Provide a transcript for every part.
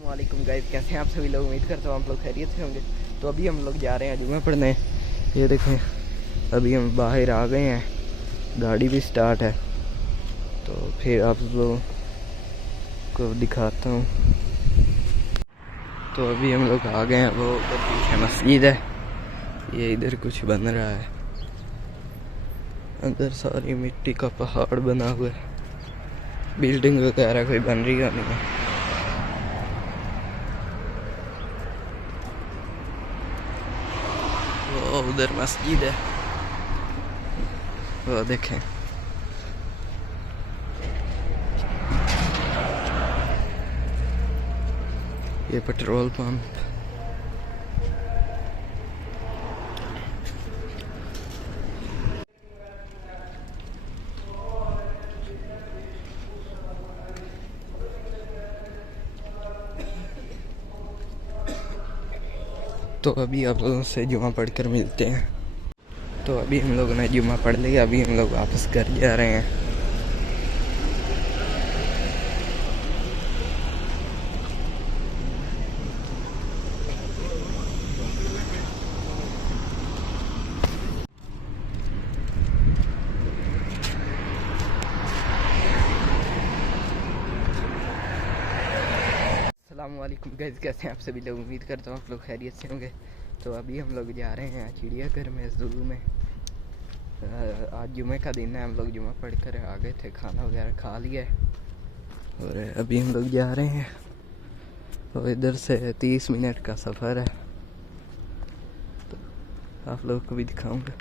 वालेकुम गाइस, कैसे हैं आप सभी लोग। उम्मीद करता हूँ आप लोग खैरियत से होंगे। तो अभी हम लोग जा रहे हैं जुम्मे पढ़ने। ये देखें, अभी हम बाहर आ गए हैं, गाड़ी भी स्टार्ट है। तो फिर आप लोगों को दिखाता हूँ। तो अभी हम लोग आ गए हैं, वो उधर पीछे मस्जिद है, ये इधर कुछ बन रहा है। अंदर सारी मिट्टी का पहाड़ बना हुआ है, बिल्डिंग वगैरह कोई बन रही है नहीं है। वो उधर मस्जिद है, वो देखें। ये पेट्रोल पंप। तो अभी आप लोगों से जुमा पढ़कर मिलते हैं। तो अभी हम लोगों ने जुमा पढ़ लिया, अभी हम लोग वापस घर जा रहे हैं। अस्सलामुअलैकुम गाइस, कैसे हैं आप सभी लोग। उम्मीद करता हूँ आप लोग खैरियत से होंगे। तो अभी हम लोग जा रहे हैं चिड़ियाघर में, ज़ू में। आज जुमे का दिन है, हम लोग जुमा पढ़ कर आ गए थे, खाना वगैरह खा लिया और अभी हम लोग जा रहे हैं। और इधर से 30 मिनट का सफ़र है, तो आप लोगों को भी दिखाऊंगा।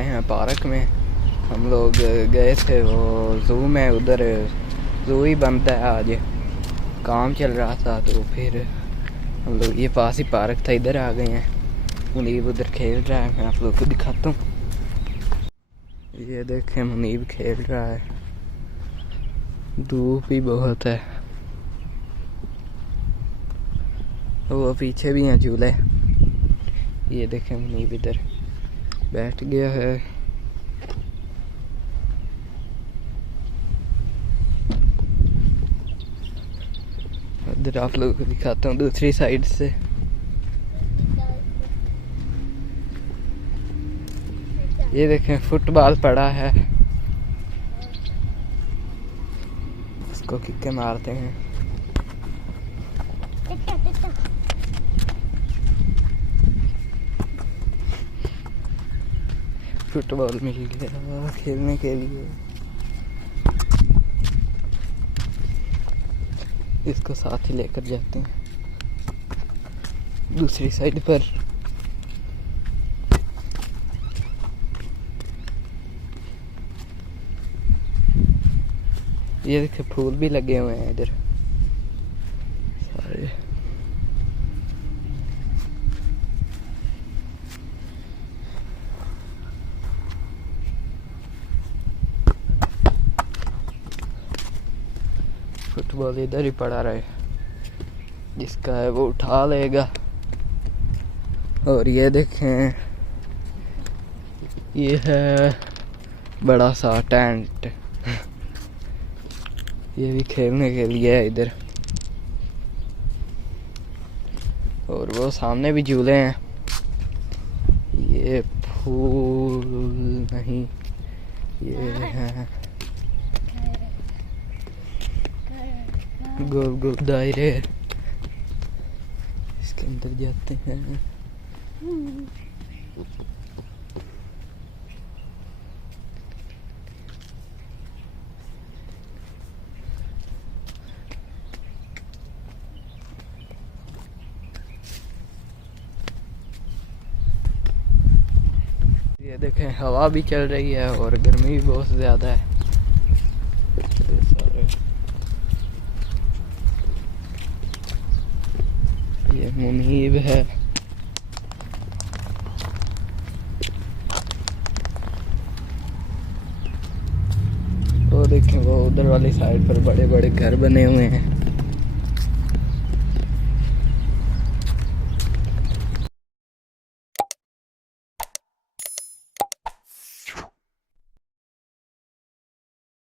आए हैं पार्क में। हम लोग गए थे वो ज़ू में, उधर ज़ू ही बंद है आज, काम चल रहा था। तो फिर हम लोग ये पास ही पार्क था, इधर आ गए हैं। मुनीब उधर खेल रहा है, मैं आप लोग को दिखाता हूँ। ये देखें मुनीब खेल रहा है, धूप भी बहुत है। वो पीछे भी हैं झूले। ये देखें मुनीब इधर बैठ गया है। इधर आप लोगों को दिखाता हूँ दूसरी साइड से। ये देखें फुटबॉल पड़ा है, इसको किक्के मारते हैं। फुटबॉल मिल गया खेलने के लिए। इसको साथ ही लेकर जाते हैं दूसरी साइड पर। ये देखिए फूल भी लगे हुए हैं इधर सारे। फुटबॉल इधर ही पड़ा रहे, जिसका है वो उठा लेगा। और ये देखें ये है बड़ा सा टेंट, ये भी खेलने के लिए है इधर। और वो सामने भी झूले हैं। ये फूल नहीं, ये है गोल गोल दायरे, इसके अंदर जाते हैं। ये देखें हवा भी चल रही है और गर्मी भी बहुत ज़्यादा है। ये मुनीब है। वो देखें वो उधर वाली साइड पर बड़े बड़े घर बने हुए हैं।